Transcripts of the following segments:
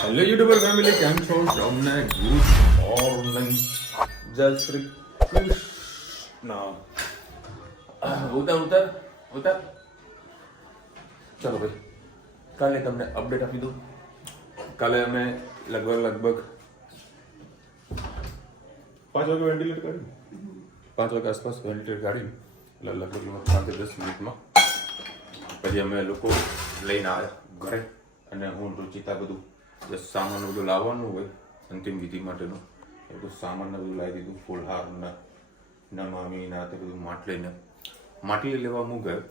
Hello YouTuber family, કેમ છો? તમને ગુડ મોર્નિંગ, જય શ્રી કૃષ્ણ. ઉતાર ચલો ભાઈ, કાલે તમને અપડેટ આપી દઉં. કાલે અમે લગભગ 5 વાગે વેન્ટિલેટર કાઢ્યું, 5 વાગે આસપાસ વેન્ટિલેટર કાઢ્યું, એટલે લગભગ 5 થી 10 મિનિટમાં પછી અમે લોકો લઈને આવ્યા ઘરે. અને હું રુચિતા બધું જે સામાન બધું લાવવાનું હોય અંતિમ વિધિ માટેનું એ બધું સામાન બધું લાવી દીધું. ફૂલહાર નમામી ના તે બધું માટલી લેવા હું ગયો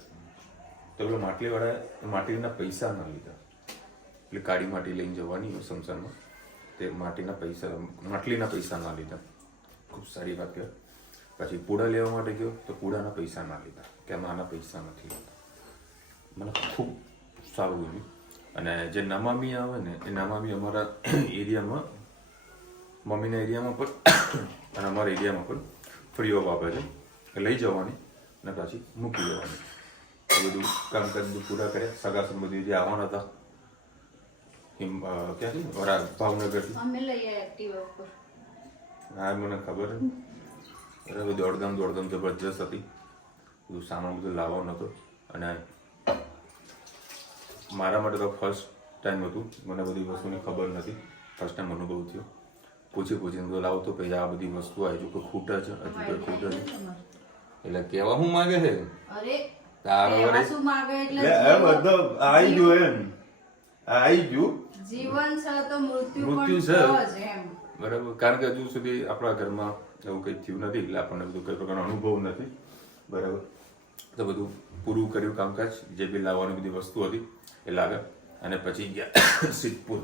તો પેલો માટલીવાળા માટલીના પૈસા ના લીધા. એટલે કાળી માટી લઈને જવાની હોય સંસારમાં, તે માટલીના પૈસા ના લીધા. ખૂબ સારી વાત કહેવાય. પછી પૂડા લેવા માટે ગયો તો પૂડાના પૈસા ના લીધા, કે આમાં આના પૈસા નથી લીધા. મને ખૂબ સારું ગમ્યું. અને જે નમામી આવે ને એ નમામી અમારા એરિયામાં, મમ્મીના એરિયામાં પણ અને અમારા એરિયામાં પણ ફ્રી ઓફ આપે છે. લઈ જવાની અને પાછી મૂકી દેવાની. એ બધું કામકાજ બધું પૂરા કર્યા. સગા સંબંધી જે આવવાના હતા ક્યાંથી ભાવનગરથી, હા મને ખબર છે. દોડધામ જબરજસ્ત હતી. બધું સામાન બધું લાવવાનું હતું. અને મારા માટે તો ફર્સ્ટ ટાઈમ હતું, મને બધી વસ્તુની ખબર નથી. ફર્સ્ટ ટાઈમ અનુભવ થયો. પૂછીને બધું લાવો તો પછી આ બધી વસ્તુ હજુ કોઈ ખૂટે છે, એટલે કેવા શું માગે છે તારો આવી ગયું જીવન છે તો મૃત્યુ છે, બરાબર. કારણ કે હજુ સુધી આપણા ઘરમાં એવું કંઈ થયું નથી, એટલે આપણને બધું કઈ પ્રકારનો અનુભવ નથી, બરાબર. તો બધું પૂરું કર્યું કામકાજ. જે બી લાવવાની બધી વસ્તુ હતી એ લાવ્યા. અને પછી ગયા સિદ્ધપુર.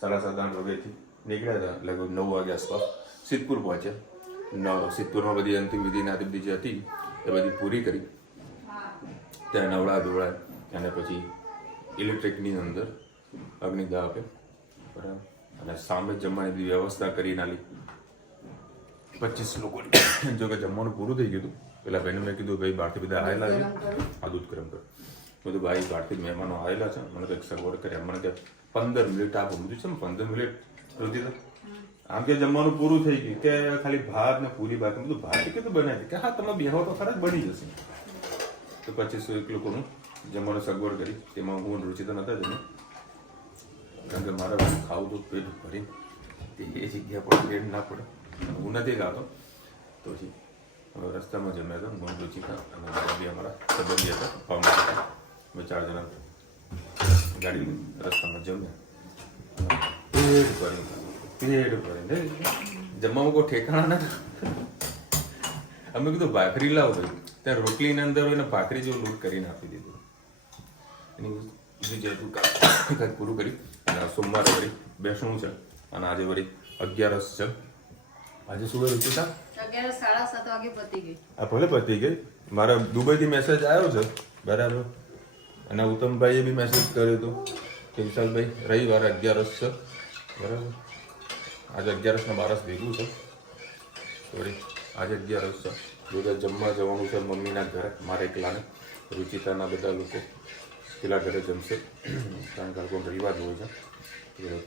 7:30 વાગ્યાથી નીકળ્યા હતા, લગભગ 9 વાગ્યા આસપાસ સિદ્ધપુર પહોંચ્યા. સિદ્ધપુરમાં બધી અંતિમ વિધિ નાતી જે હતી એ બધી પૂરી કરી. ત્યાં નવડા ધોળા અને પછી ઇલેક્ટ્રિકની અંદર અગ્નિદાહ આપે, બરાબર. અને સામે જમવાની બધી વ્યવસ્થા કરી નાલી 25 લોકોની. જો કે જમવાનું પૂરું થઈ ગયું હતું. પેલા ભાઈને મેં કીધું, ભાઈ બહારથી બધા આવેલા છે, આ દૂધ ગરમ કર. બધું ભાઈ બહારથી મહેમાનો આવેલા છે, મને કંઈક સગવડ કરે. મને કે 15 મિનિટ આપો. બધું છે ને 15 મિનિટ રોતી તો આમ કે જમવાનું પૂરું થઈ ગયું, કે ખાલી ભાત ને પૂરી બાકી. બધું ભાત કેટલું બનાવી, કે હા તમે બેહો તો ખરા જ બની જશે. તો 25 લોકોનું જમવાનું સગવડ કરી. તેમાં હું રુચિતા નતા જમે, કારણ કે મારે બધું ખાવું તો પેટ ભરી એ જગ્યા પર પેટ ના પડે. હું નથી ખાતો. તો પછી રસ્તામાં જમ્યા હતા હું, રુચિતા અને બી અમારા સંબંધી હતા, ભાવનગર. અમે 4 જણા ગાડી રસ્તામાં જમ્યા. પેટ ભરીને જમવામાં કોઈ ઠેકાણા ના. અમે કીધું ભાખરી લાવો ભાઈ. ત્યાં રોટલીની અંદર હોય ને ભાખરી જેવું લોટ કરીને આપી દીધું. એની બીજું કાંઈક પૂરું કરી. અને સોમવારે વળી બેસણું છે. અને આજે વળી 11 છે. આજે શું હોય રુચિતા? 7:30 વાગે પતી ગઈ. આ ભલે પતી ગઈ. મારા દુબઈથી મેસેજ આવ્યો છે, બરાબર. અને ઉત્તમભાઈએ બી મેસેજ કર્યો હતો કે વિશાલભાઈ રવિવારે 11 છે, બરાબર. આજે 11 ને 12 ભેગું છે. સોરી, આજે 11 છે. બધા જમવા જવાનું છે મમ્મીના ઘરે. મારે એકલાને, રુચિતાના બધા લોકો પેલા ઘરે જમશે, કારણ કે કોઈ રિવાજ હોય છે.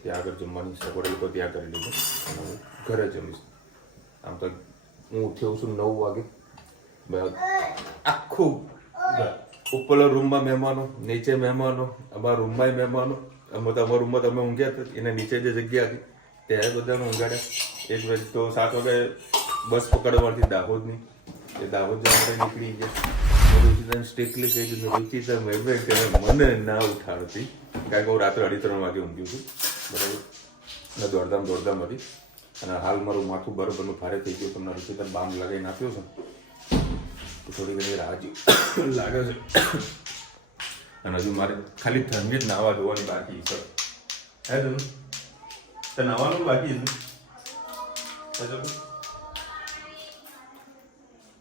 ત્યાં આગળ જમવાની સગવડ લોકો ત્યાં કરી લીધું. અને હું ઘરે જમીશ. આમ તો હું ઉઠ્યો છું 9 વાગે. આખું ઉપરના રૂમમાં મહેમાનો, નીચે મહેમાનો, અમારા રૂમમાં મહેમાનો. અમારા રૂમમાં તમે ઊંઘ્યા હતા, એના નીચે જે જગ્યા હતી ત્યાં બધાને ઊંઘાડ્યા. એક વાગે તો 7 વાગે બસ પકડવાથી દાહોદની, એ દાહોદ જવા માટે નીકળી ગયા. રુચિતાને સ્ટ્રિક્ટલી કહી દીધું, રુચિતા મને ના ઉઠાડતી, કારણ કે હું રાત્રે 2:30 વાગે ઊંઘ્યું છું, બરાબર. અને દોડધામ હતી. અને હાલ મારું માથું બરોબરનું ભારે થઈ ગયું. તમને રુચિતા બામ લગાવીને આપ્યો છે તો થોડી ઘણી રાજી લાગે છે. અને હજુ મારે ખાલી ધર્મી જ નાવા ધોવાની બાકી છે. હે તમે તો નાવાનું બાકી છે.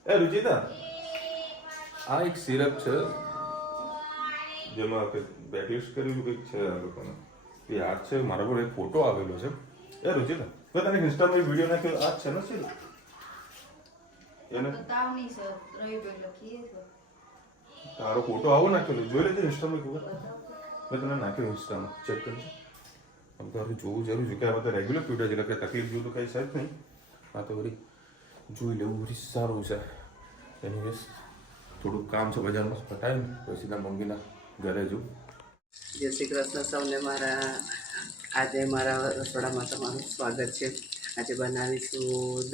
એ રુચિતા, આ એક સિરપ છે જેમાં બેકલિસ્ટ કરેલું કંઈક છે આ લોકોને. એ યાદ છે, મારા પર એક ફોટો આવેલો છે. એ રુચિતા, મેં તને ઇન્સ્ટામાં વિડીયો નાખ્યો, આ છે ને સિરપ? એને બતાવની સર રવિભાઈ લખીએ છે. તારો ફોટો આવો નાખેલો, જોઈ લેજે ઇન્સ્ટામાં. ખબર મેં તને નાખ્યો ઇન્સ્ટામાં, ચેક કરજો. આમ તો હવે જોવું જરૂર છે કે આ બધા રેગ્યુલર પીવડે છે એટલે કે તકલીફ જેવું તો કંઈ છે જ નહીં. આ તો વળી જોઈ લેવું વળી સારું છે. એની વેસ થોડુંક કામ છે બજારમાં પટાવીને પછી સીધા મમ્મીના ઘરે જવું. જય શ્રી કૃષ્ણ સૌને. આજે મારા રસોડામાં તમારું સ્વાગત છે. આજે બનાવીશું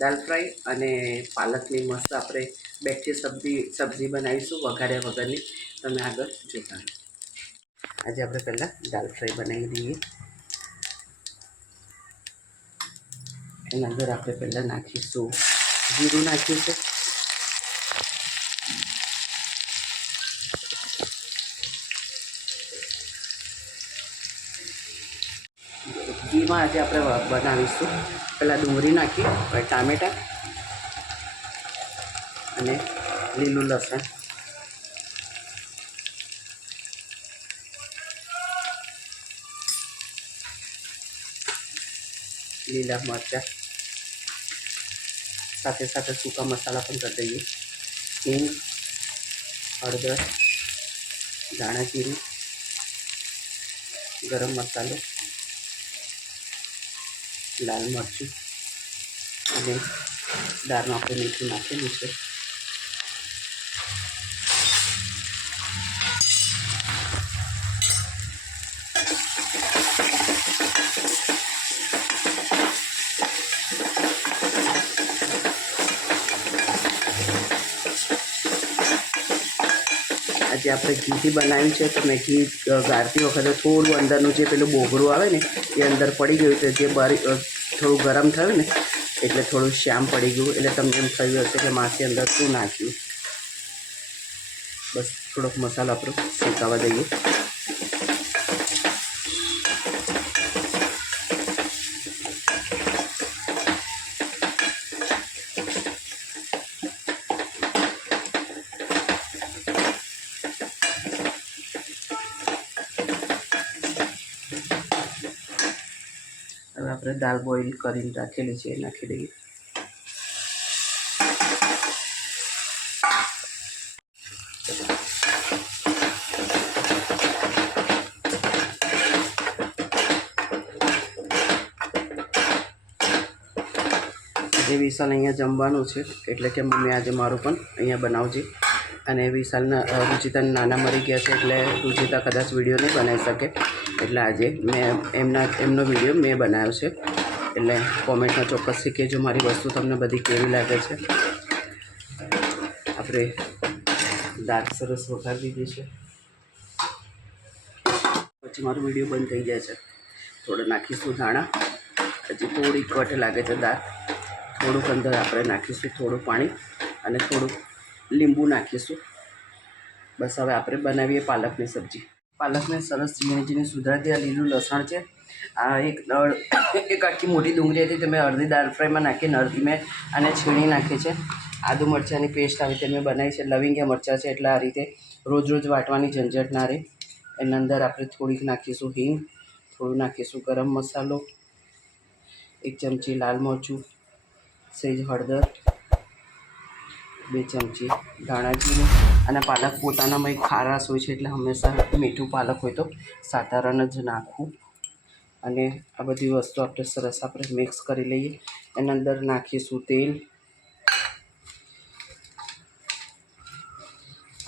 દાલ ફ્રાય અને પાલકની મસ્ત આપણે બેઠી સબ્જી બનાવીશું વઘાર્યા વગરની. તમે આગળ જોતા રહો. આજે આપણે પહેલાં દાલ ફ્રાય બનાવી દઈએ. એના અંદર આપણે પહેલાં નાખીશું જીરું નાખીશું, ઘીમાં આજે આપણે બનાવીશું. પહેલાં ડુંગળી નાખી, પછી ટામેટાં અને લીલું લસણ, લીલા મરચાં, સાથે સાથે સૂકા મસાલા પણ કરી દઈએ. હિંગ, હળદર, ધાણા જીરું, ગરમ મસાલો, લાલ મરચું અને દાળમાં આપણે મીઠું નાખેલું છે. આજે આપણે ઘીથી બનાવ્યું છે, તો મેં ઘી ગાળતી વખતે થોડું અંદરનું જે પેલું બોગરું આવે ને એ અંદર પડી ગયું છે. જે થોડું ગરમ થયું ને એટલે થોડું શ્યામ પડી ગયું. એટલે તમને એમ થયું હશે કે માસી અંદર શું નાખ્યું. બસ થોડોક મસાલો આપણો શેકાવા દઈએ. હવે આપણે દાળ બોઇલ કરીને રાખેલી છે એ નાખી દઈએ. આજે વિશાલ અહીંયા જમવાનું છે એટલે કે મમ્મી આજે મારું પણ અહીંયા બનાવજે. અને વિશાલના રુચિતાના નાના મરી ગયા છે એટલે રુચિતા કદાચ વિડીયો નહીં બનાવી શકે. એટલે આજે મેં એમનો વિડીયો મેં બનાવ્યો છે. એટલે કોમેન્ટમાં ચોક્કસથી કહેજો મારી વસ્તુ તમને બધી કેવી લાગે છે. આપણે દાળ સરસ વઘારી દીધી છે. પછી મારો વિડીયો બંધ થઈ જાય છે. થોડું નાખીશું ધાણા. હજી થોડી કટ લાગે છે દાળ. થોડુંક અંદર આપણે નાખીશું થોડું પાણી અને થોડુંક લીંબુ નાખીશું. બસ હવે આપણે બનાવીએ પાલકની સબ્જી. પાલકને સરસ ઝીણી ઝીણી સુધારતી. આ લીલું લસણ છે. આ એક આખી મોટી ડુંગળી હતી તે મેં અડધી દાળ ફ્રાયમાં નાખીને અડધી મેં આને છીણી નાખી છે. આદુ મરચાંની પેસ્ટ આવી રીતે મેં બનાવી છે. લવિંગિયા મરચાં છે એટલે આ રીતે રોજ રોજ વાટવાની ઝંઝટ ના રહે. એના અંદર આપણે થોડીક નાખીશું હિંગ, થોડું નાખીશું ગરમ મસાલો, 1 ચમચી લાલ મરચું, સેજ હળદર, 2 ચમચી ધાણા જીરું. અને પાલક પોતાનામાં એક ખારાશ હોય છે એટલે હંમેશા મીઠું પાલક હોય તો સાધારણ જ નાખવું. અને આ બધી વસ્તુ આપણે સરસ મિક્સ કરી લઈએ. એના અંદર નાખીશું તેલ.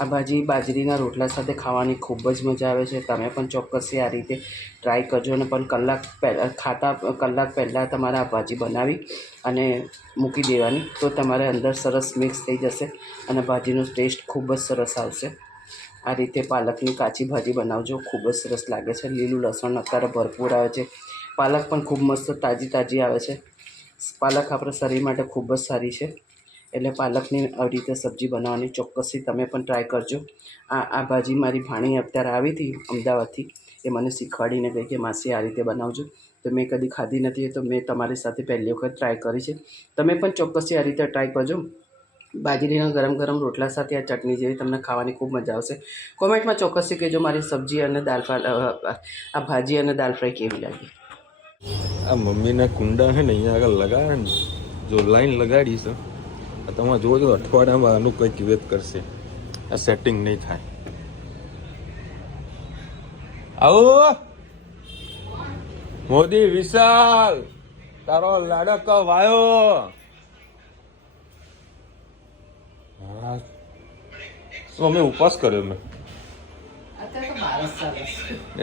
આ ભાજી બાજરીના રોટલા સાથે ખાવાની ખૂબ જ મજા આવે છે. તમે પણ ચોક્કસથી આ રીતે ટ્રાય કરજો. અને પણ કલાક પહેલાં તમારે આ ભાજી બનાવી અને મૂકી દેવાની તો તમારે અંદર સરસ મિક્સ થઈ જશે અને ભાજીનો ટેસ્ટ ખૂબ જ સરસ આવશે. આ રીતે પાલકની કાચી ભાજી બનાવજો, ખૂબ જ સરસ લાગે છે. લીલું લસણ અત્યારે ભરપૂર આવે છે. પાલક પણ ખૂબ મસ્ત તાજી આવે છે. પાલક આપણા શરીર માટે ખૂબ જ સારી છે. એટલે પાલકની આવી રીતે સબ્જી બનાવવાની ચોક્કસથી તમે પણ ટ્રાય કરજો. આ ભાજી મારી ભાણી અત્યારે આવી હતી અમદાવાદથી, એ મને શીખવાડીને ગઈ કે માસી આ રીતે બનાવજો. તો મેં કદી ખાધી નથી તો મેં તમારી સાથે પહેલી વખત ટ્રાય કરી છે. તમે પણ ચોક્કસથી આ રીતે ટ્રાય કરજો. બાજરીના ગરમ ગરમ રોટલા સાથે આ ચટણી જેવી તમને ખાવાની ખૂબ મજા આવશે. કોમેન્ટમાં ચોક્કસથી કહેજો મારી સબ્જી અને આ ભાજી અને દાલ ફ્રાય કેવી લાગી. આ મમ્મીના કુંડા છે ને અહીંયા આગળ લગાડે ને, જો લાઈન લગાડી છે તમે જોજો અઠવાડિયામાં આનું કંઈક વેત કરશે. આ સેટિંગ નહીં થાય. આવો મોદી વિશાલ તારો લાડક વાયો. હા મમ્મી ઉપવાસ કર્યો મેં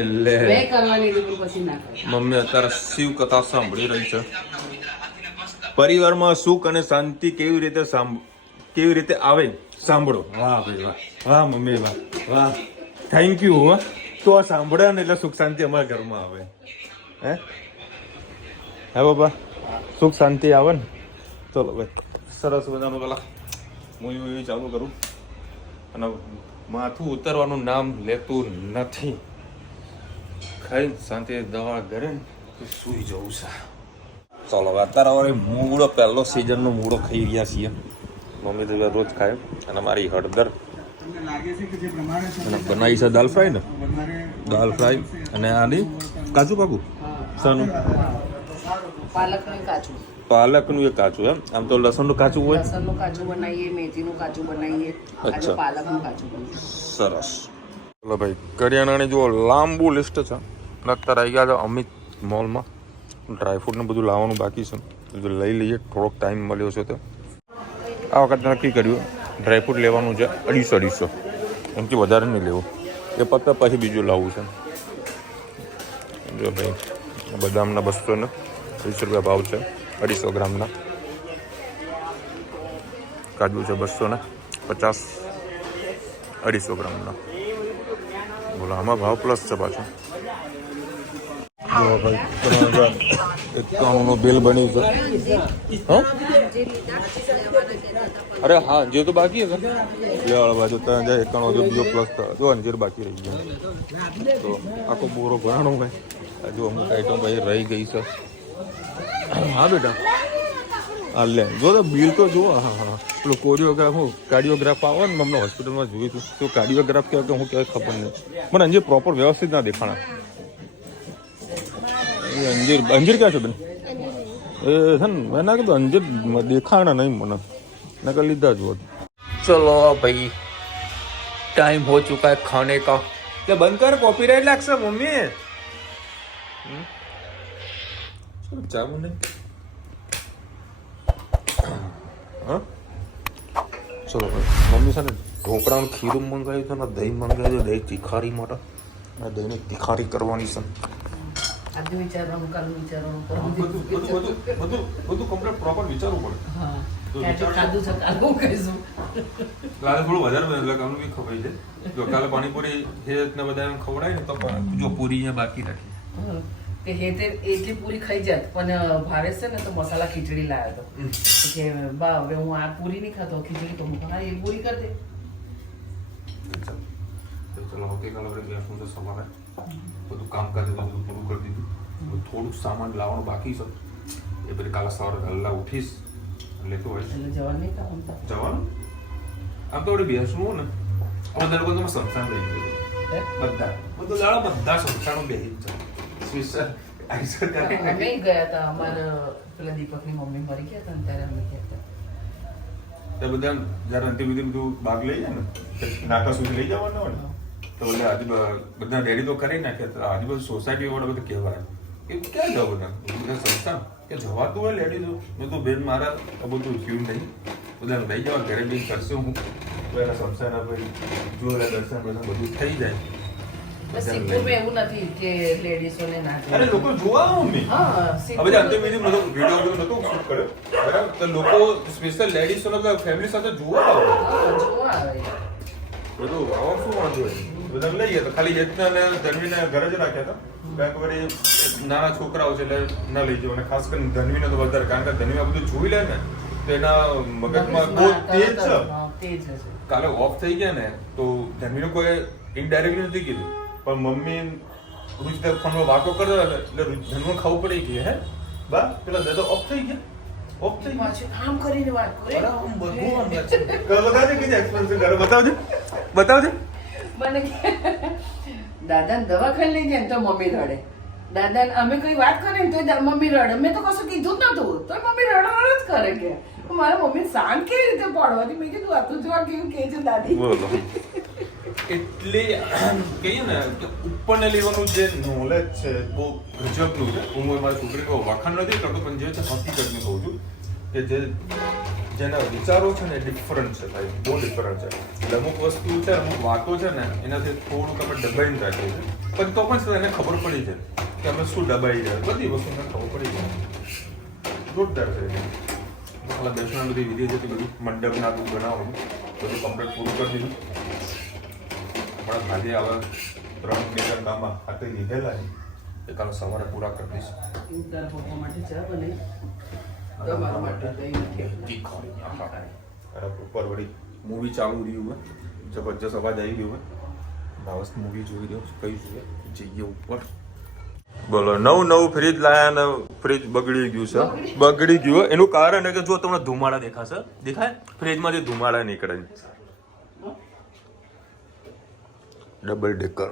એટલે મમ્મી અત્યારે શિવ કથા સાંભળી રહી છે. પરિવારમાં સુખ અને શાંતિ કેવી રીતે આવે સાંભળો. વાહ ભાઈ વાહ, વાહ મમ્મી વાહ વાહ, થેન્ક યુ. હા તો આ સાંભળે ને એટલે સુખ શાંતિ અમારા ઘરમાં આવે. હે બાબા સુખ શાંતિ આવે ને. ચલો ભાઈ સરસ મજાનું પેલા હું ચાલુ કરું અને માથું ઉતરવાનું નામ લેતું નથી. ખાઈ શાંતિ દવા ઘરે ને તો સુઈ જવું છે. ચલો અત્યારે મૂળો પહેલો સિઝનનો મૂળો ખાઈ રહ્યા છીએ. મમ્મી તો રોજ ખાય અને મારી હળદર અને બનાવી છે દાલ ફ્રાય ને, દાલ ફ્રાય અને આની કાજુ પાકું શાનું પાલકનું એ કાચું. એમ આમ તો લસણનું કાચું હોય, લસણનું કાચું બનાવીએ, મેથીનું કાચું બનાવીએ, અચ્છા પાલકનું કાચું બનાવીએ. સરસ. ચલો ભાઈ કરિયાણાની જુઓ લાંબુ લિસ્ટ છે. અત્યારે આવી ગયા છે અમિત મોલમાં. ડ્રાયફ્રૂટ ને બધું લાવવાનું બાકી છે, બધું લઈ લઈએ. થોડોક ટાઈમ મળ્યો છે તો આ વખતે નક્કી કર્યું ડ્રાયફ્રૂટ લેવાનું છે 250 એમથી વધારે નહીં લેવું. એ પત્તા પછી બીજું લાવવું છે. જો ભાઈ બદામના 220 રૂપિયા ભાવ છે 250 ગ્રામના. કાજુ છે 250 250 ગ્રામના. બોલો આમાં ભાવ પ્લસ છે પાછો. જો ભાઈ 3051 બિલ બન્યું છે. હા અરે હા જે તો બાકી છે લેવાળા બાજુ 3051 બીજો પ્લસ જો અંજીર બાકી રહી ગયા. તો આખો બોરો ભરાણો ભાઈ. હજુ અમુક આઈટમ ભાઈ રહી ગઈ છે. હા બેટા હા લે જો તો બિલ તો જુઓ. હા હા પેલો કોરિયોગ્રાફ હું કાર્ડિયોગ્રાફ આવે ને અમને હોસ્પિટલમાં જોયું હતું તો કાર્ડિયોગ્રાફ કહેવાય કે હું કહેવાય ખબર નહીં મને. અંજીર પ્રોપર વ્યવસ્થિત ના દેખાણા. અંજીર ક્યાં છે બેન? એ છે ને મેં ના કીધું અંજીર દેખાણા નહીં મને નકર લીધા જ હોત. ચલો ભાઈ ટાઈમ હો ચુકા है खाने का. એટલે બંધ કર કોપીરાઇટ લાગશે મમ્મી. ચા મને હા ચલો ભાઈ મમ્મી છે ને ઢોકળાનું ખીરું મંગાવ્યું છે ને દહીં મંગાવ્યું છે. દહીં તીખારી માટે આ દહીંની તીખારી કરવાની છે. આજે વિચારવાનું કાલનું વિચારવાનું બધું કમ્પ્લીટ પ્રોપર વિચારવું પડે. ખાધું છે કાલું કહીશું. કાલે થોડું વધારે બને એટલે કાલનું બી ખવાઈ જાય. જો કાલે પાણીપુરી હેત ને બધા એમ ખવડાય ને તો જો પૂરી અહીંયા બાકી રાખી કે હેતે એટલી પૂરી ખાઈ જાત પણ ભાવેશ છે ને તો મસાલા ખીચડી લાવ્યો હતો કે બા હવે હું આ પૂરી નહીં ખાતો ખીચડી તો હું હા એ પૂરી કરી દે. ચલો ઓકે કાલે આપણે ગેસનું તો સવારે બધું કામકાજ બધું પૂરું કરી દીધું. થોડુંક સામાન લાવવાનું બાકી છે એ પછી કાલે સવારે વહેલા ઉઠીશ લેતો હોય એટલે જવાનું નહીં કામ જવાનું. આમ તો આપણે બેસવું ને બધા લોકો તમે સંસાર લઈ ગયો બધા બધું દાડા બધા સંસારનું બેસી જ જાય. અમે ગયા હતા અમારા પેલા દીપકની મમ્મી મરી ગયા હતા ને ત્યારે અમે ગયા હતા. તે બધા જયારે અંતિમ વિધિ બધું ભાગ લઈ જાય ને નાકા સુધી લઈ જવાનું હોય ને તો બધા આજુ બધા રેડી તો કરી નાખ્યા હતા. આજુબાજુ સોસાયટી વાળા બધા કહેવાય કે ક્યાં જાવ બધા સંસ્થા કે જવાતું હોય લેડીઝો. મેં તો બેન મારા આ બધું થયું નહીં બધા લઈ જવા ઘરે બી કરશે હું તો એના સંસ્થાના ભાઈ જો એના દર્શન બધું થઈ જાય. સિક્કુરમાં એવું નથી કે લેડીઝોને ના અરે લોકો જોવા મમ્મી હવે અંતિમ વિધિ નતો વિડિયો બધું નતો શૂટ કર્યો બરાબર તો લોકો સ્પેશિયલ લેડીઝો લોકો ફેમિલી સાથે જોવા આવે બધું આવા શું વાંધો હોય બધા લઈ ગયા તો ખાલી યજ્ઞ અને ધનવીને ઘરે જ રાખ્યા હતા કારણ કે વળી નાના છોકરાઓ છે એટલે ના લઈ જવા અને ખાસ કરીને ધનવીને તો વધારે કારણ કે ધનવી આ બધું જોઈ લે ને તો એના મગજમાં બહુ તેજ છે. કાલે ઓફ થઈ ગયા ને તો ધનવીને કોઈ ઇનડાયરેક્ટલી નથી કીધું પણ મમ્મી રુચિતા ફોનમાં વાતો કરતા હતા એટલે ધનવું ખાવું પડી ગયું હે બા પેલા દાદા ઓફ થઈ ગયા ઓફ થઈ ગયા આમ કરીને વાત કરે બતાવજે કીધું એક્સપેન્સિવ કરે બતાવજે બતાવજે મને દાદાને દવાખાને લઈ જાય ને તો મમ્મી રડે. દાદા અમે કોઈ વાત કરે ને તો મમ્મી રડે. મેં તો કશું કીધું જ નતું તો મમ્મી રડવા જ કરે કે મારા મમ્મી શાંત કેવી રીતે પડવાથી મેં કીધું આ તું જોવા કેવું કે છે દાદી. એટલી કહીએ ને કે ઉપરના લેવલનું જે નોલેજ છે બહુ ગજબનું છે. હું મારી છોકરી કોઈ વખાણ નથી કરતો પણ જે છે હકીકતને કહું છું કે જેના વિચારો છે ને ડિફરન્ટ છે ભાઈ, બહુ ડિફરન્ટ છે. એટલે અમુક વસ્તુ છે, અમુક વાતો છે ને એનાથી થોડુંક અમે દબાઈને રાખીએ છીએ પણ તો પણ એને ખબર પડી જાય કે અમે શું દબાઈ રહ્યા, બધી વસ્તુને ખબર પડી જાય. જોરદાર છે. દર્શન બધી વિધિ છે બધું મંડપના બધું બનાવવાનું બધું કમ્પ્લીટ પૂરું કરી દીધું. હમણાં ભાગે આવા 3 કામમાં હાથે લીધેલા એ કાલે સવારે પૂરા કરી દઈશ. તારા પપ્પા માટે ચા બને તમારા માટે ઉપર વળી મૂવી ચાલુ રહ્યું હોય, જબરજસ્ત અવાજ આવી ગયો હોય. ભાવસ મૂવી જોઈ રહ્યો કઈ જોઈએ જઈએ ઉપર. બોલો નવું ફ્રીજ લાયા ને ફ્રીજ બગડી ગયું છે. બગડી ગયું એનું કારણ કે જો તમને ધુમાડા દેખાશે, દેખાય ફ્રીજમાંથી ધુમાડા નીકળે. ડબલ ડેકર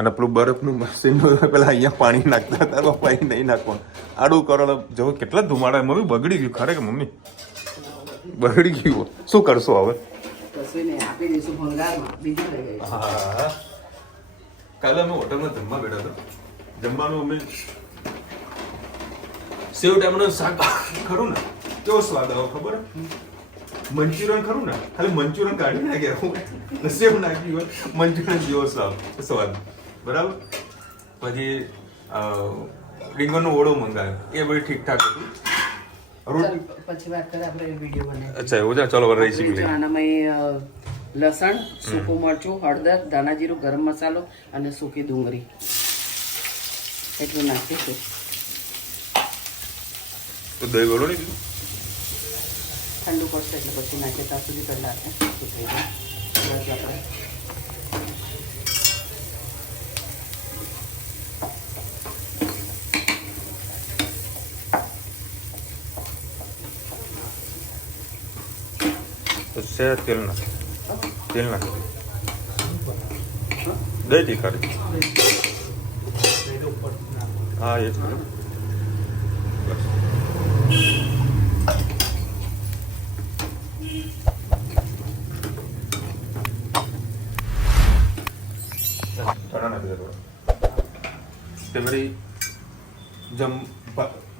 અને પેલું બરફનું મશીન પેલા અહીંયા પાણી નાખતા હતા પાણી નહીં નાખવાનું. આડું કરો જો કેટલા ધુમાડા. મમ્મી બગડી ગયું ખરેખર. મમ્મી બગડી ગયું શું કરશો હવે? હા કાલે અમે હોટલમાં જમવા બેઠા હતા. જમવાનું અમે સેવ ટાઈમનું શાક ખરું ને કેવો સ્વાદ આવે ખબર? મંચુરિયન ખરું ને ખાલી મંચુરિયન કાઢી નાખ્યા સેવ નાખ્યું હોય મંચુરિયન જેવો સ્વાદ બરાબર. પછી રીંગણનો ઓળો મંગાવ્યો એ બધું ઠીકઠાક હતું. પછી વાત કરીએ આપણે વિડીયો બનાવીએ. અચ્છા એવું છે. ચલો રેસીપી લઈએ. આનામાં લસણ, સૂકું મરચું, હળદર, ધાણા જીરું, ગરમ મસાલો અને સૂકી ડુંગળી એટલું નાખીશું. તો દહીં વળો નહીં દીધું ઠંડુ પડશે એટલે પછી નાખીએ ત્યાં સુધી પહેલાં આપણે શું થઈ જાય આપણે છે તેલ નાખ દહીં તીખારી. હા એ જ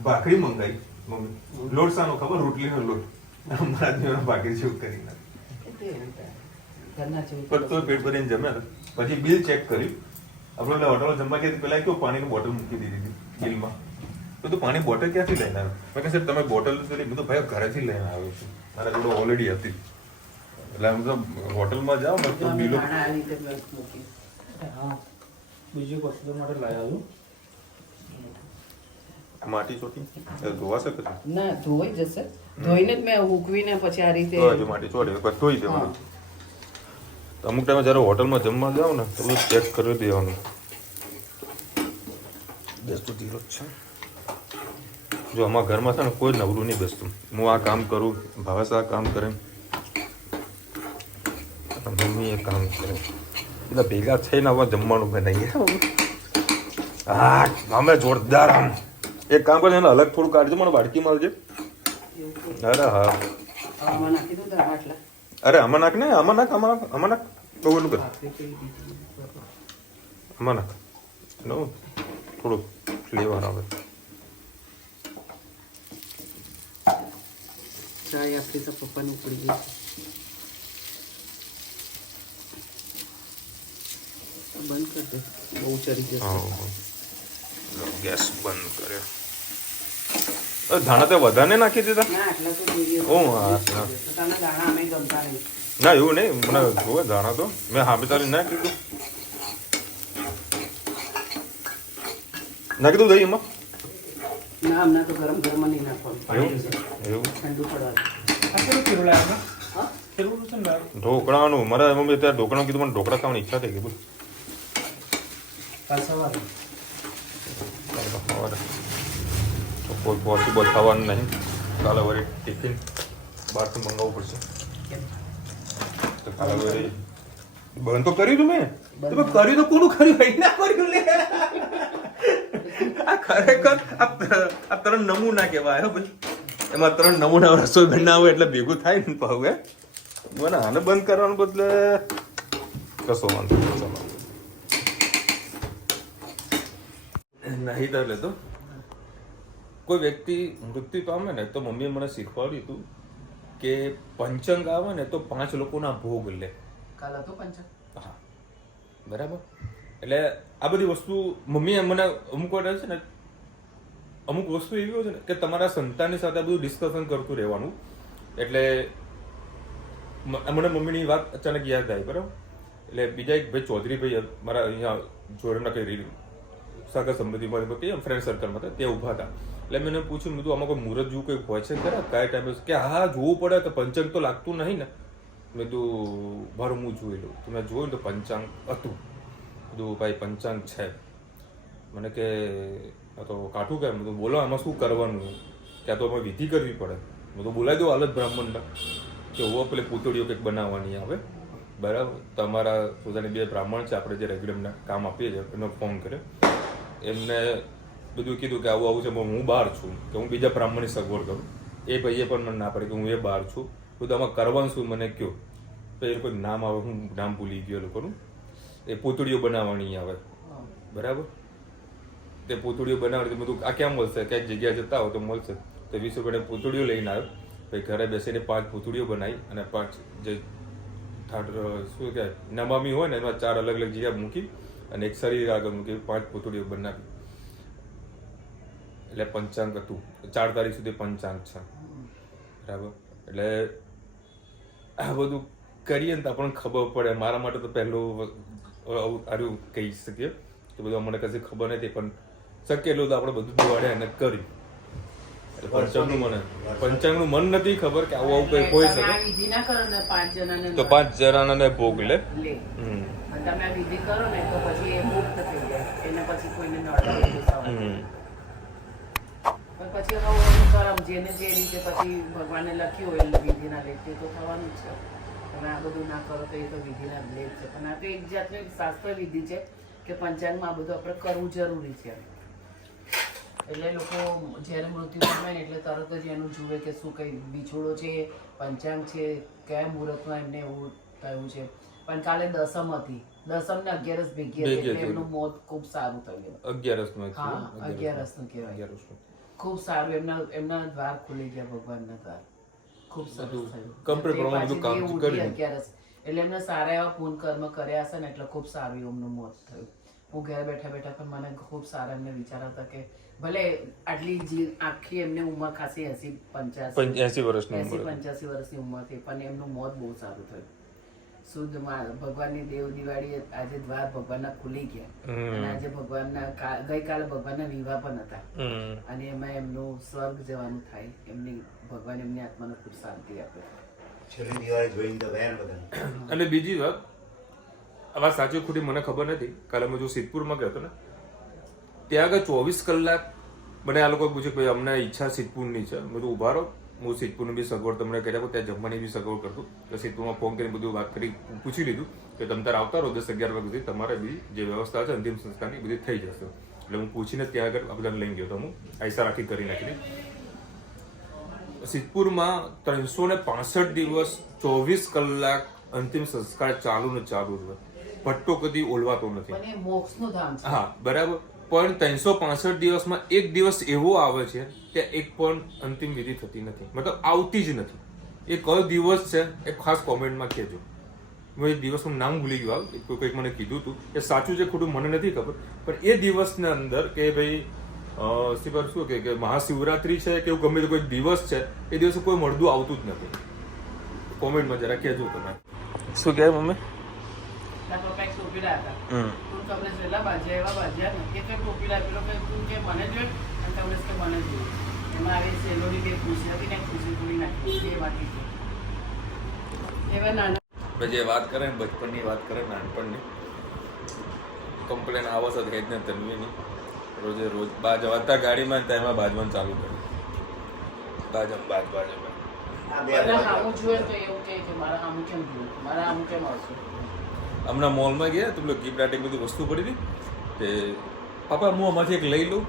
ભાખરી મંગાઈ મમ્મી. લોટ સાનો ખબર? રોટલીનો લોટ. અમારા ભાખરી જેવું કરી નાખ તો પેટ ભરીને જમ્યા. પછી બિલ ચેક કર્યું. આપણે હોટલમાં જમવા ગયા પેલા કેવું પાણીની બોટલ મૂકી દીધી બિલમાં. તો તું પાણી બોટલ ક્યાંથી લઈને આવ્યો? મેં કહ્યું તમે બોટલ મેં તો ભાઈ ઘરેથી લઈને આવ્યો છું. મારા જોડે ઓલરેડી હતી. એટલે આમ તો હોટલમાં જાઓ ને તો બિલો બીજી વસ્તુ માટે લાવ્યા છું. માટી ચોટી ધોવાશે કે ના ધોવાઈ જશે. ધોઈને જ મેં ઉકવીને પછી આ રીતે માટી ચોટે પછી ધોઈ દેવાનું. અમુક ટાઈમે જયારે હોટલમાં જમવા જાવ ને તો બધું ચેક કરી દેવાનું. બેસતું ધીરો જ છે. જો અમારા ઘરમાં છે ને કોઈ નવરું નહીં બેસતું. હું આ કામ કરું, ભાવેશ આ કામ કરે, મમ્મી એ કામ કરે, એટલે ભેગા થઈને હવે જમવાનું બનાવીએ. હા અમે જોરદાર. આમ એક કામ કરે એને અલગ થોડું કાઢજો, મને વાડકી મળજે. અરે હા અરે આમાં નાખ ને આમાં નાખ તો એટલું કર આમાં નાખ થોડું ફ્લેવર આવે. ચાય આપણી તો પપ્પાને ઉપડી ગઈ. બંધ કર દે, બહુ ચડી જશે. ગેસ બંધ કર્યો. ધાણા તો વધારે નાખી દીધા. ના આટલા તો જોઈએ. ઓ હા તને દાણા અમે ગમતા નહીં. ના એવું નહીં, મને જોવે ધાણા તો મેં હામી તારી ના કીધું. નાખી દઉં દહીં એમાં. ના હમણાં તો ગરમ ગરમ નહીં નાખવાનું. એવું ઠંડુ પડવાનું. આ કેવું કેવું લાવ્યા હા કેવું છે ને લાવ્યા? ઢોકળાનું મારા મમ્મી ત્યાં ઢોકળાનું કીધું, મને ઢોકળા ખાવાની ઈચ્છા થઈ ગઈ. બોલ કાલ સવારે તો કોઈ પોસિબલ થવાનું નહીં. કાલે વળી ટિફિન બહારથી મંગાવવું પડશે. તો કાલે વળી બંધ તો કર્યું તું મેં. તમે કર્યું તો કોનું કર્યું? ભાઈ ના કર્યું લે. આ ખરેખર આ 3 નમૂના કહેવાય ભાઈ. એમાં 3 નમૂના રસોઈ બનાવે એટલે ભેગું થાય ને પાવ. મને આને બંધ કરવાનું બદલે કશો વાંધો નહીં. ચાલો નહીં તો લેતો કોઈ વ્યક્તિ મૃત્યુ પામે ને તો મમ્મીએ મને શીખવાડ્યું હતું કે પંચંગ આવે ને તો 5 લોકોના ભોગ લે. કાલ હતો પંચક. હા બરાબર. એટલે આ બધી વસ્તુ મમ્મીએ મને અમુક વાર છે ને અમુક વસ્તુ એવી હોય છે ને કે તમારા સંતાનની સાથે આ બધું ડિસ્કશન કરતું રહેવાનું. એટલે મને મમ્મીની વાત અચાનક યાદ આવી બરાબર. એટલે બીજા એક ભાઈ ચૌધરી ભાઈ મારા અહીંયા જોડેના કઈ સાગર સંબંધીમાં ફ્રેન્ડ સર્કલમાં હતા ત્યાં ઊભા હતા. એટલે મેં એને પૂછ્યું મેં આમાં કોઈ મુહૂર્ત જેવું કંઈ હોય છે ખરા કયા ટાઈમે કે હા જોવું પડે કે પંચાંગ તો લાગતું નહીં ને. મેં કીધું બરાબર હું જોઈ લઉં. તો મેં જોયું તો પંચાંગ હતું. કીધું ભાઈ પંચાંગ છે. મને કે તો કાઠું કેમ મેં તો બોલો આમાં શું કરવાનું ત્યાં તો અમે વિધિ કરવી પડે. મેં તો બોલાવી દો હાલત બ્રાહ્મણના કે હોવો પેલી પૂતળીઓ કંઈક બનાવવાની આવે બરાબર. તમારા પોતાની 2 બ્રાહ્મણ છે આપણે જે રેગ્યુલરના કામ આપીએ છીએ એનો ફોન કર્યો. એમને બધું કીધું કે આવું આવું છે હું બહાર છું કે હું બીજા બ્રાહ્મણની સગવડ કરું. એ ભાઈએ પણ મને ના પડે કે હું એ બહાર છું. બધું આમાં કરવાનું શું મને કહો. તો એ કોઈ નામ આવે હું નામ ભૂલી ગયો એ લોકોનું. એ પૂતળીઓ બનાવવાની આવે બરાબર. તે પૂતળીઓ બનાવવાની બધું આ ક્યાં મળશે ક્યાંક જગ્યાએ જતા હોય તો મળશે. તો 20 રૂપિયાની પૂતળીઓ લઈને આવ્યો. પછી ઘરે બેસીને 5 પૂતળીઓ બનાવી અને 5 જે શું કહેવાય નમામી હોય ને એમાં 4 અલગ અલગ જગ્યા મૂકી અને એક શરીર આગળ મૂકી 5 પૂતળીઓ બનાવી. એટલે પંચાંગ હતું. 4 તારીખ સુધી પંચાંગ છે બરાબર. એટલે આ બધું કરીએ ને તો આપણને ખબર પડે. મારા માટે તો પહેલું આરું કહી શકીએ કે બધું મને કશી ખબર નથી પણ શક્ય એટલું તો આપણે બધું જોડે અને કર્યું. પંચાંગનું મન નથી ખબર કે આવું આવું કઈ હોય શકે વિધિ ના કરો ને 5 જણાને તો 5 જણાને ભોગ લે. તમે આ વિધિ કરો ને તો પછી એ મુક્ત થઈ જાય. એને પછી કોઈને નડે પછી કરમ જેને જે રીતે પછી ભગવાને લખ્યું હોય વિધિના લેખ તે તો થવાનું જ છે. તમે આ બધું ના કરો તો એ તો વિધિના લેખ છે. પણ આ તો એક જાતની શાસ્ત્ર વિધિ છે કે પંચાંગમાં આ બધું આપણે કરવું જરૂરી છે. એટલે લોકો જ્યારે મૃત્યુ પામે ને એટલે તરત જ એનું જુએ કે શું કઈ બિછોડો છે પંચાંગ છે કયા મુહૂર્તમાં એમને એવું થયું છે. પણ કાલે દસમ હતી. દસમ ને 11 ભેગી હતી એટલે એમનું મોત ખૂબ સારું થયું. 11 હા 11 નું કહેવાય. ખૂબ સારું એમના દ્વાર ખુલી ગયા ભગવાનના દ્વાર. ખૂબ સરસ થયું. કમ્પ્લીટ પ્રમાણે બધું કામ કર્યું. 11 એટલે એમને સારા એવા પૂર્ણ કર્મ કર્યા હશે ને એટલે ખૂબ સારું એમનું મોત થયું. હું ઘરે બેઠા બેઠા પણ મને ખૂબ સારા એમને વિચાર હતા કે ભલે આટલી આખી એમને ઉંમર ખાસી 80 વર્ષની 85 વર્ષની ઉંમર થઈ પણ એમનું મોત બહુ સારું થયું. શુદ્ધ ભગવાનની દેવ દિવાળી આજે દ્વાર ભગવાનના ખુલી ગયા અને આજે ભગવાનના ગઈકાલે ભગવાનના વિવાહ પણ હતા અને એમાં એમનું સ્વર્ગ જવાનું થાય. એમની ભગવાન એમની આત્માને ખૂબ શાંતિ આપે. અને બીજી વાત આ વાત સાચી ખોટી મને ખબર નથી. કાલે મેં જો સિદ્ધપુરમાં ગયો હતો ને ત્યાં આગળ 24 કલાક મને આ લોકો પૂછ્યું કે અમને ઈચ્છા સિદ્ધપુરની છે. બધું ઉભા રહો હું સિદ્ધપુરની બી સગવડ તમને કર્યા ત્યાં જમવાની બી સગવડ કરતું. તો સિદ્ધપુરમાં ફોન કરીને બધું વાત કરી પૂછી લીધું કે તમે તાર આવતા રહો 10-11 વાગ્યા સુધી તમારે બી જે વ્યવસ્થા છે અંતિમ સંસ્કારની બધી થઈ જશે. એટલે હું પૂછીને ત્યાં આગળ આ બધાને લઈ ગયો હતો. હું આઈસા રાખી કરી નાખી. સિદ્ધપુરમાં 365 દિવસ 24 કલાક અંતિમ સંસ્કાર ચાલુ ને ચાલુ રહે. ભટ્ટો કદી ઓલવાતો નથી. હા બરાબર. પણ 365 દિવસમાં એક દિવસ એવો આવે છે કે એક પણ અંતિમ વિધિ થતી નથી. મતલબ આવતી જ નથી. એ કયો દિવસ છે એ ખાસ કોમેન્ટમાં કહેજો. હું એ દિવસનું નામ ભૂલી ગયો. કોઈક મને કીધું હતું એ સાચું છે ખોટું મને નથી ખબર. પણ એ દિવસના અંદર કે ભાઈ શું કે મહાશિવરાત્રી છે કે એવું ગમે તે કોઈ દિવસ છે એ દિવસે કોઈ મળદું આવતું જ નથી. કોમેન્ટમાં જરા કહેજો તમે શું કહે મમ્મી. જે વાત કરે ને બચપણની વાત કરે નાનપણની કમ્પ્લેન આવે છે જ ને તન્વીની રોજે રોજ બાજ વાગતા ગાડીમાં તેમાં બાજવાનું ચાલુ કર્યું. હમણાં મોલમાં ગયા તો પેલો ગિફ્ટ આર્ટિંગ બધી વસ્તુ પડી હતી તે પાપા હું આમાંથી એક લઈ લઉં.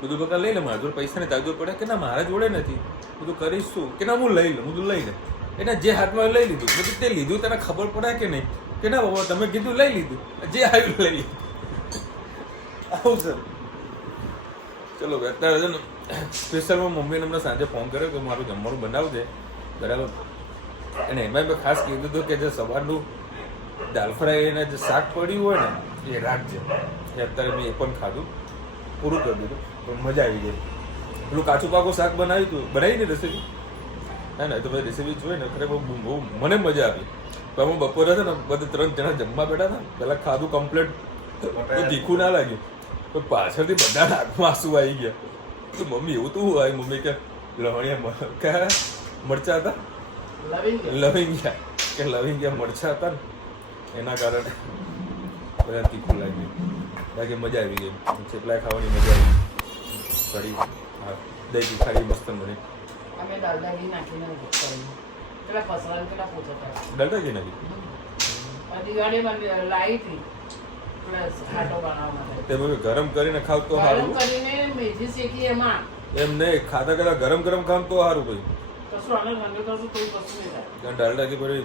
બધું બકા લઈ લે મારા જોડે પૈસા ને તાજો પડે કે ના મારા જોડે નથી. બધું કરીશ શું કે ના હું લઈ લઉં. બધું લઈ લે એને જે હાથમાં લઈ લીધું બધું તે લીધું તને ખબર પડે કે નહીં કે ના બાબા તમે કીધું લઈ લીધું જે આવ્યું લઈ લીધું આવું સર ચલો ભાઈ અત્યારે છે ને સ્પેશિયલમાં મમ્મીને હમણાં સાંજે ફોન કર્યો કે મારું જમવાનું બનાવજે બરાબર અને એમાં મેં ખાસ કીધું હતું કે જે સવારનું દાલ ફ્રાય અને જે શાક પડ્યું હોય ને એ રાખજે એ અત્યારે મેં એ પણ ખાધું પૂરું કરી દીધું પણ મજા આવી ગઈ પેલું કાચું પાકું શાક બનાવ્યું હતું બનાવી ને રેસીપી હા ને તો ભાઈ રેસીપી જોઈ ને ખરેખર બહુ મને મજા આવી પણ હું બપોરે છે ને બધા 3 જણા જમવા બેઠા હતા પહેલાં ખાધું કમ્પ્લીટ તીખું ના લાગ્યું પણ પાછળથી બધા નાકમાં આંસુ આવી ગયા તો મમ્મી એવું તો હોય મમ્મી કે લવણિયા કયા મરચા હતા લવિંગિયા કે લવિંગિયા મરચા હતા ને એના કારણે બધા તીખું લાગ્યું બાકી મજા આવી ગઈ થેપલા ખાવાની મજા આવી કઢી હા દહીં તીખારી મસ્ત બની અમે દાલદા ઘી નાખીને પેલા ફસવાને પેલા પોચા કર્યા ડલતા કે નથી દિવાળીમાં લાવી હતી પ્લસ ખાટો બનાવવા માટે તે મમ્મી ગરમ કરીને ખાવ તો ગરમ સારું કરીને મેથી શેકી એમાં એમ નહીં ખાતા કરતા ગરમ ગરમ ખાવ તો સારું ભાઈ કશું આને ઠંડુ થશું કોઈ વસ્તુ નહીં થાય કારણ ડાલડા કે પછી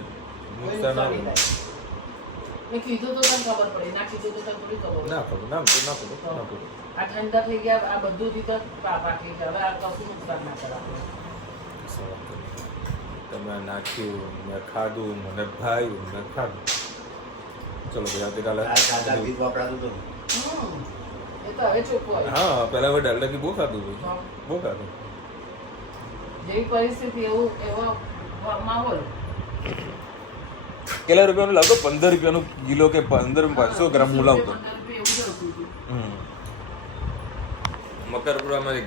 નુકસાન ના કોઈ નુકસાન નહીં થાય. મેં કીધું તો તને ખબર પડી ના કીધું તો તને થોડી ખબર પડી. ના ખબર ના ખબર ના ખબર ના ખબર આ ઠંડા થઈ ગયા આ બધું થી તો પાકી ગયા હવે આ કશું નુકસાન ના કરે આપણે. સવાલ કરી. તમે નાખ્યું મેં ખાધું મને ભાવ્યું મેં ખાધું ચલો ભાઈ આવતીકાલે હમ. એ તો હવે ચોખ્ખું હોય હા પહેલા હવે ડાલડા બહુ ખાધું ભાઈ બહુ ખાધું જેવી પરિસ્થિતિ એવું એવો માહોલ કેટલા રૂપિયાનું લાવતો 15 રૂપિયાનું કિલો કે 1500 ગ્રામ હું લાવતો 15 રૂપિયા એવું જ આવતું હતું. મકરપુરામાં એક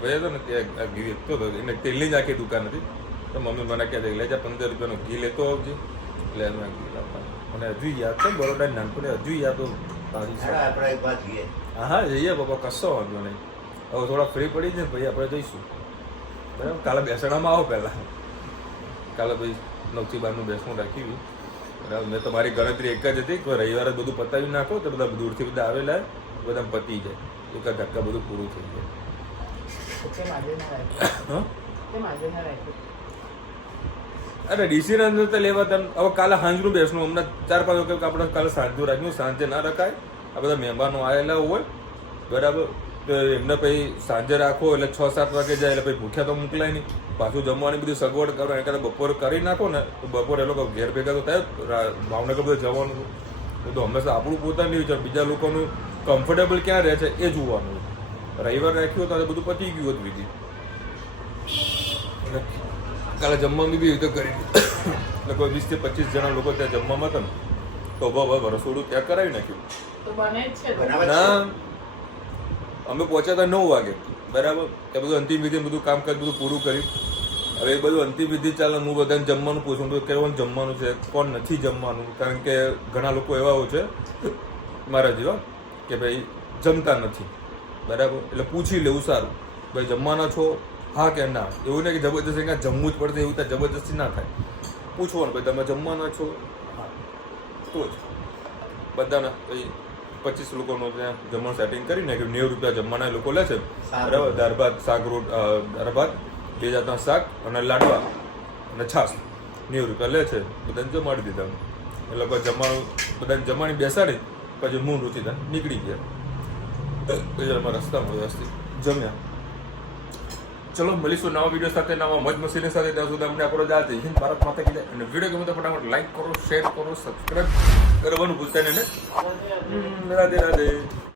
ભાઈ હતો ને ત્યાં ઘી વેચતો હતો એને તેલની જ આખી દુકાન હતી તો મમ્મી મને કહે છે લે જા 15 રૂપિયાનું ઘી લેતો આવજે એટલે મેં ઘી લાવતા મને હજુ યાદ છે બરોડા નાનપણે હજુ યાદ હા જઈએ બાપા કશો વાંધો નહીં હવે થોડા ફ્રી પડી જાય ભાઈ આપણે જઈશું બરાબર કાલે બેસણામાં આવો પહેલાં કાલે ભાઈ 9 થી 12 બેસણું રાખ્યું બરાબર મેં તો મારી ગણતરી એક જ હતી કે રવિવારે બધું પતાવી નાખો તો બધા દૂરથી બધા આવેલા બધા પતી જાય એક જ ધક્કા બધું પૂરું થઈ જાય કેમ આજે ના રાખ્યું? હા કેમ આજે ના રાખ્યું? અરે ડીસીના અંદર તો લેવા તને હવે કાલે સાંજનું બેસનું હમણાં 4-5 વખત આપણે કાલે સાંજનું રાખ્યું સાંજે ના રખાય આ બધા મહેમાનો આવેલા હોય બરાબર તો એમને પછી સાંજે રાખો એટલે 6-7 વાગે જાય એટલે પછી ભૂખ્યા તો મોકલાય નહીં પાછું જમવાની બધી સગવડ કરો એના કરતાં બપોરે કરી નાખો ને તો બપોરે એ લોકો ઘેર ભેગા તો થાય ભાવનગર બધું જવાનું એ તો હંમેશા આપણું પોતાનું વિચાર બીજા લોકોનું કમ્ફર્ટેબલ ક્યાં રહે છે એ જોવાનું રવિવાર રાખ્યું તો બધું પતી ગયું હતું બીજી કાલે જમવાની બી રીતે કરી એટલે કોઈ 20 થી 25 જણા લોકો ત્યાં જમવામાં હતા ને તો હવે રસોડું ત્યાં કરાવી નાખ્યું તો બને જ છે ના અમે પહોંચ્યા હતા 9 વાગે બરાબર એ બધું અંતિમ વિધિ બધું કામકાજ બધું પૂરું કર્યું હવે એ બધું અંતિમ વિધિ ચાલે હું બધાને જમવાનું પૂછું તો કેવું જમવાનું છે કોણ નથી જમવાનું કારણ કે ઘણા લોકો એવા હોય છે મારા જેવા કે ભાઈ જમતા નથી બરાબર એટલે પૂછી લેવું સારું ભાઈ જમવાના છો હા કે ના એવું નહીં કે જબરદસ્તી કાંઈ જમવું જ પડશે એવું ત્યાં જબરદસ્તી ના થાય પૂછવાનું ભાઈ તમે જમવાના છો હા તો જ બધાના ભાઈ 25 લોકોનું ત્યાં જમવાનું સેટિંગ કરી નાખ્યું 90 રૂપિયા જમવાના એ લોકો લે છે બરાબર દાળ ભાત શાક દાળ ભાત 2 જાતના શાક અને લાડવા અને છાશ 90 રૂપિયા લે છે બધાને જમાડી દીધા એ લોકો જમવાનું બધાને જમાડી બેસાડી પછી મૂળ રૂચી નીકળી ગયા પછી અમે રસ્તામાં વ્યવસ્થિત જમ્યા ચલો મળીશું નવા વિડીયો સાથે નવા મોજ મસ્તીની સાથે ત્યાં સુધી અમને આપણો જય હિન્દ ભારત માતા કી જય અને વિડીયો ગમે તો ફટાફટ લાઈક કરો શેર કરો સબસ્ક્રાઈબ કરવાનું ભૂલતા નહીં ને રાધે રાધે